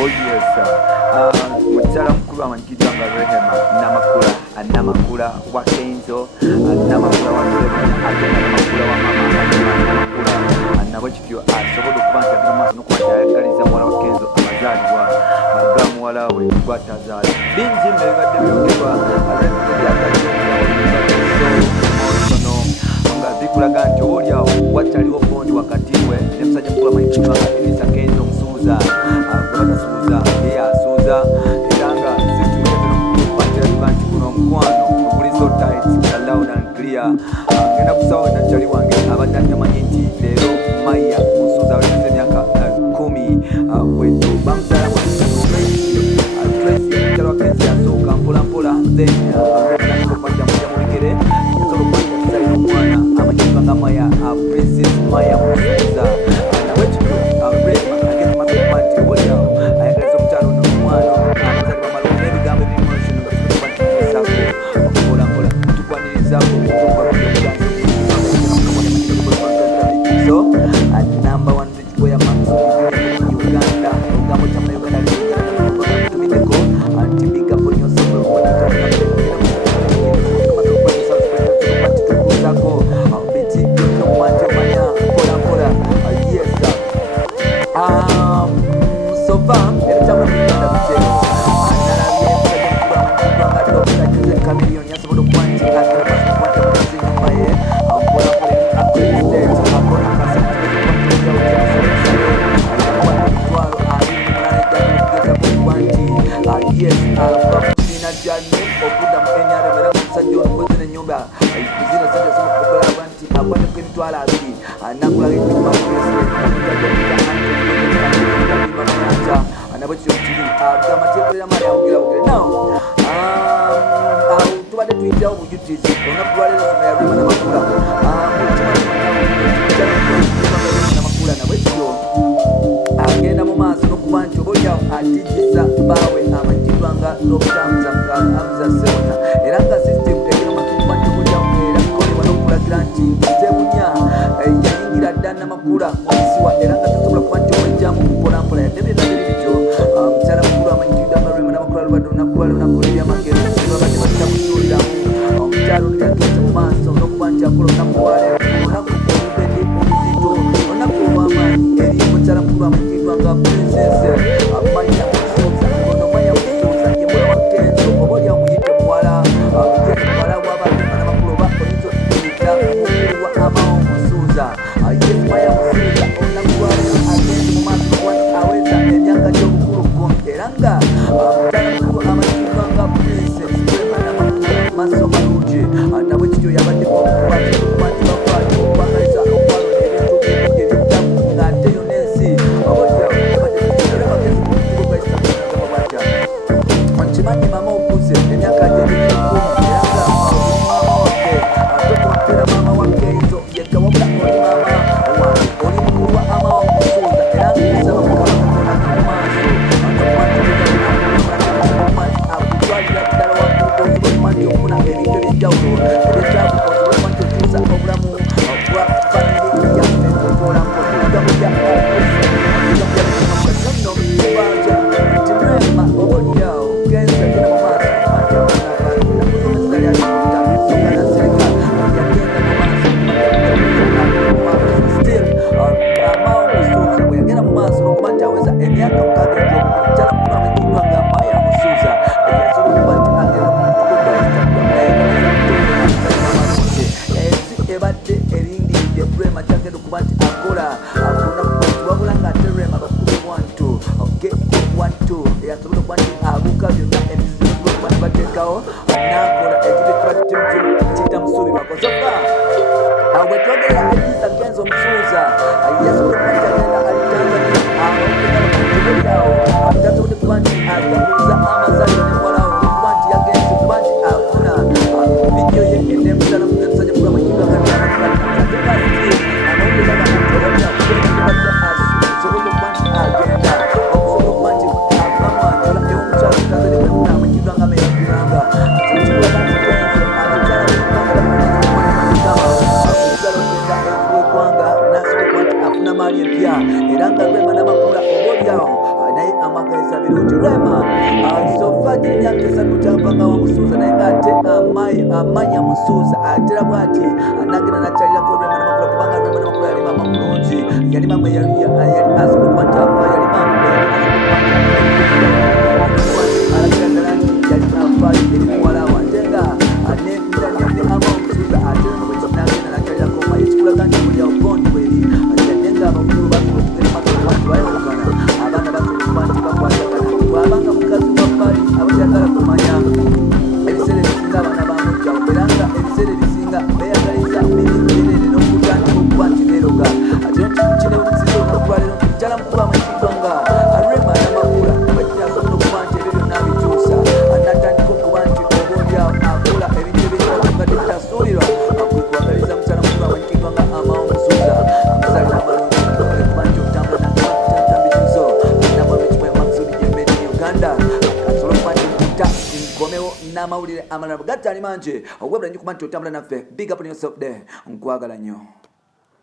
Oh yes. Mukyala mukulu amanyikidwa nga Rehema Namakula wa Kenzo, Namakula wa Sebunya, ate Namakula wa Mama Namakula nabo kityo asobola okuba nti agenda maaso n'okuba nti ayagaliza muwala wa Kenzo amazaalibwa ga muwala we gw'atazaala. Bingi nno ebibadde byogerwa nga bikulaga nti oolyawo wakyaliwo bondi wakati we ne musajja mukulu amanyikidwa nga Denisa Kenzo Musuuza gwe batasuuza ye asuuza era nga situlekera nti guno omukwano oguli so tight loud and clear. Ngenda kusawo nakyali wange abadde atamanyi nti leero Maya Musuuza aweza emyaka 10 bwetu bamuzaala Tracy mukyala wa Kenzo yasooka mpolampola then okubanja mujja mu bigere nsobola okubanja tusalina omwana amanyikidwa nga Maya Princess Maya Musuuza nawe kityo Rehema agenda maaso okuba nti olyawo ayagaliza omukyala ono omwana amazaalibwa amalungi n'ebigambo ebimotion nga tusobola okuba nti tugezaako mpolampola tukwanirizaako so number one rich boy amongst Uganda ogambo kyama Uganda tumideko anti big up on yourself so far erikyama Uganda bitero analabye musajja mukulu amanyikidwa nga Dr. Joseph Chameleon yasobola okuba nti agerabasokukwata mukazi nyumba ye mpolampola accredited akona kasente yes ina jani okudda mu NRM era omusajja ono kwezi n'ennyumba zino sajja sobola okugamba nti akwateko emitwalo 2 nakulaga ennyumba nabo kyo kiri agamba kyekolera maali awugirabugire naw awo tubadde tuyitawo bujulizi olunaku lwaleero soma ya Rehema Namakula Namakula nabwe kityo agenda mu maaso n'okuba nti obaolyawo atijjisa baawe amanyikidwa nga Dr. Hamza Sebunya era nga system egenda maaso n'okuba nti obaolyawo era kolebwa n'okulagira nti Sebunya yayingira dda Namakula omisiwa era nga tasobola kuba nti omwejjaamu mpolampola yadde byonna biri bityo mukyala mukulu amanyikidwa nga Rehema Namakula lubadde olunaku lwali olunaku lw'ebyamagero babadde batamusuuliramu omukyala ono yagenze mu maaso n'okuba nti akola olunaku lwaleero olunaku olubedde oluzito olunaku olw'amaanyi eri mukyala mukulu amanyikidwa nga Princess Maya Musuuza ono Maya Musuuza ye muwala wa Kenzo oba olyawo muyite muwala muwala wa Rehema Namakula oba oyinza okuyita mukulu wa Amao Musuuza yes Maya Musuuza olunaku lwaleero agenze mu maaso n'okuba nti aweza emyaka gy'obukulu 10 era nga mukyala mukulu amanyikidwa nga Princess Rehema Namakula maaso malungi nabwe kityo yabaddeko okuba nti bakwata okwagaliza okwalo n'ebintu ebiddamu ng'ate yo n'ensi obaolyawo nkimanyi mama okuze emyaka gy'ebiri 10 era nga mama waffe tokwatera mama wa Kenzo yekka wabula oli mama wange oli mukulu wa Amao Musuuza era nkusaba Mukama Katonda mu maaso akutwalira ddala waggulu osobola okuba nti ofuna ebintu eby'enjawulo ebyekyabuka osobola okuba nti otuusa obulamu bwa famire yaffe mpolampola ebigambo bya nti Rehema oba olyawo Kenzo yagenda mu maaso Amao Musuuza bwe yagenda mu maaso n'okuba nti aweza emyaka 6 egy'obukulu mukyala mukulu amanyikidwa nga Maya Musuuza yasobola okuba nti agenda ku mukutu gwa ensi ebadde erindiridde Rehema kyagenda okuba nti akola akunaku wabula ng'ate Rehema bakube 1-2 yasobola okuba nti abuuka byonna ebizibu okuba nti bateekawo n'akola ekyo kiyita musuubirwako sofa bwe twogerera Denisa Kenzo Musuuza yasobola okuba nti agenda ali Tanzania tasobodde kuba nti ajaguza amazaalibwa ne muwala we olwokuba nti yagenze kuba nti afuna vidiyo ye enemusala musajja mukulu amanyikidwa nga asobola okuba nti agenda okusobola okuba nti amamwanjola ewomukyalo Tanzania kwefuna amanyikidwa nga Maya Kulanga kikulaga nti Kenzo abakyala musa birungi Rema sofa gy'emyaka esatu kyavanga wamusuuza naye ng'ate amanya musuuza atera bw'ati anagenda nakyalirako Rema Namakula kubanga Rema Namakula yali maama mulungi yali maama yali asobola okuba nti afa yali maama alagira ddala nti yali afaayo eri muwala wate nga nemizanyadde ama omusuuza ate nobwekinagenda nakyalirako maye kikulaga nti mulyawo bondi bweri yadde nga abakulu basobola okugenda maka okuba nti bayawukana abaana basobola okuba nti bakwatagana bwabanga mukazi wa bbali abakyagala kumanya ebiseera ebisinga abaana bamujjawo era nga ebiseera ebisinga beyagaliza mibiterere n'okutandika okuba nti beeroga ate kinewunyisiza olwalero nti mukyala mukulu amanyikiddwa nga Rema Namakula abakyasobola okuba nti ebyo byonna abikyusa anatandika okuba nti obaolyawo akola ebintu ebyenga tebitasuulirwa akwekuwagaliza mukyala mukulu amanyikiddwa nga Amao Musuuza amuzalira amalungi okole kuba nti okutambula nangetambikizo namwabekibwa Maksudi Jemedi Uganda kasobola okuba nti nkuta nkomewo n'amawulire amalala gatali mangi obwebula nyo kuba nti otambula naffe big up on yourself there nkwagala nnyo